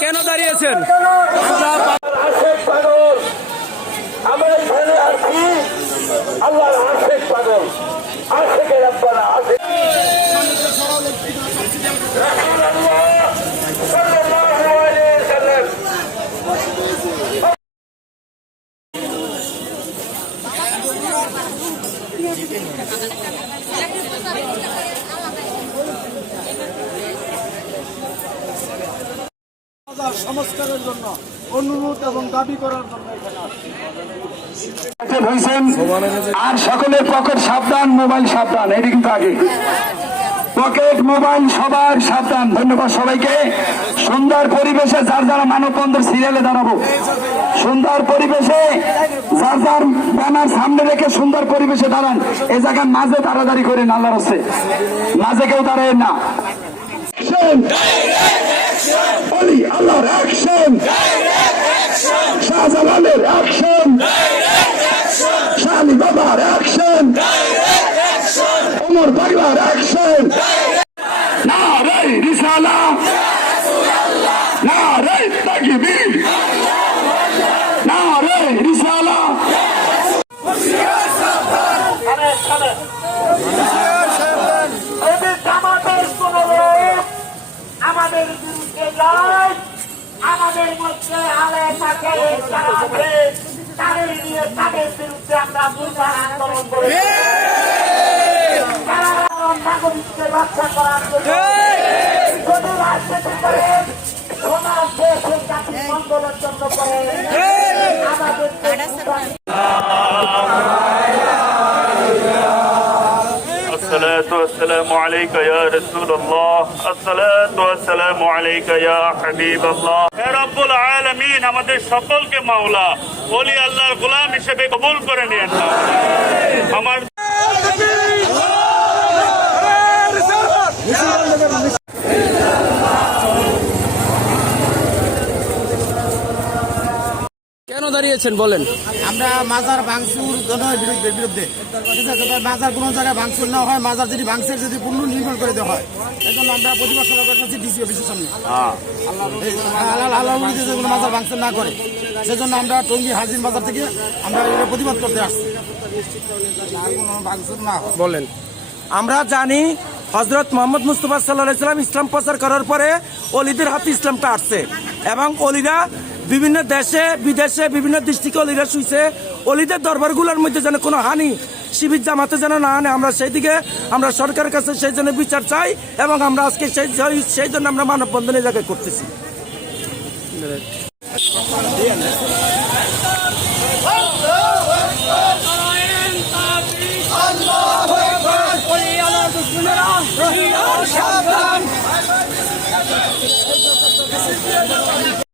কেন দাঁড়িয়েছেন সংস্কারের জন্য অনুরোধ এবং দাবি করার জন্য এখানে আর সকলের পকেট সাবধান মোবাইল সাবধান এটি কিন্তু আগে। পকেট মোবাইল সবার সাবধান। ধন্যবাদ সবাইকে। সুন্দর পরিবেশে যার যারা মানববন্ধের সিরিয়ালে দাঁড়াবো। সুন্দর পরিবেশে যার যার ব্যানার সামনে রেখে সুন্দর পরিবেশে দাঁড়ান। এ জায়গার মাঝে তাড়াতাড়ি করে নাল্লার হচ্ছে মাঝে কেউ দাঁড়ায় না। বলি আল্লাহর অ্যাকশন শাহজালালের অ্যাকশন শালি বাবার অ্যাকশন ওমর না তাকবীর। রিসালা। লোক আমাদের বিরুদ্ধে যায় আমাদের মধ্যে আলে থাকে যারা আছে। তাদের নিয়ে তাদের বিরুদ্ধে আমরা দুর্বার আন্দোলন করি তারা নাগরিককে রক্ষা করার জন্য মঙ্গলের জন্য করে আমাদের الصلاة والسلام عليك يا رسول الله الصلاة والسلام عليك يا حبيب الله হে রব্বুল আলামিন আমাদের সকলকে মাওলা ওলি আল্লাহর গোলাম হিসেবে কবুল করে নিয়েন না আমার দাঁড়িয়েছেন? বলেন। আমরা মাজার ভাঙচুর বিরুদ্ধে বিরুদ্ধে? ঠিক আছে মাজার কোনো জায়গায় ভাঙচুর না হয় মাজার যদি ভাঙচুর যদি পূর্ণ নির্মাণ করে দেওয়া হয় এই জন্য আমরা প্রতিবাদ সভা করতেছি ডিসি অফিসের সামনে। আল্লাহ আল্লাহ যেগুলো মাজার ভাঙচুর না করে সেজন্য আমরা টঙ্গী হাজির বাজার থেকে আমরা প্রতিবাদ করতে আসছি। ভাঙচুর না বলেন। আমরা জানি হজরত মোহাম্মদ মুস্তফা সাল্লাহ ইসলাম ইসলাম প্রচার করার পরে অলিদের হাতে ইসলামটা আসছে এবং অলিরা বিভিন্ন দেশে, বিদেশে, বিভিন্ন দৃষ্টিকে অলিরা শুইছে। অলিদের দরবারগুলোর মধ্যে যেন কোনো হানি শিবির জামাতে যেন না আনে, আমরা সেই দিকে আমরা সরকারের কাছে সেই জন্য বিচার চাই এবং আমরা আজকে সেই সেই জন্য আমরা মানববন্ধনে জায়গায় করতেছি।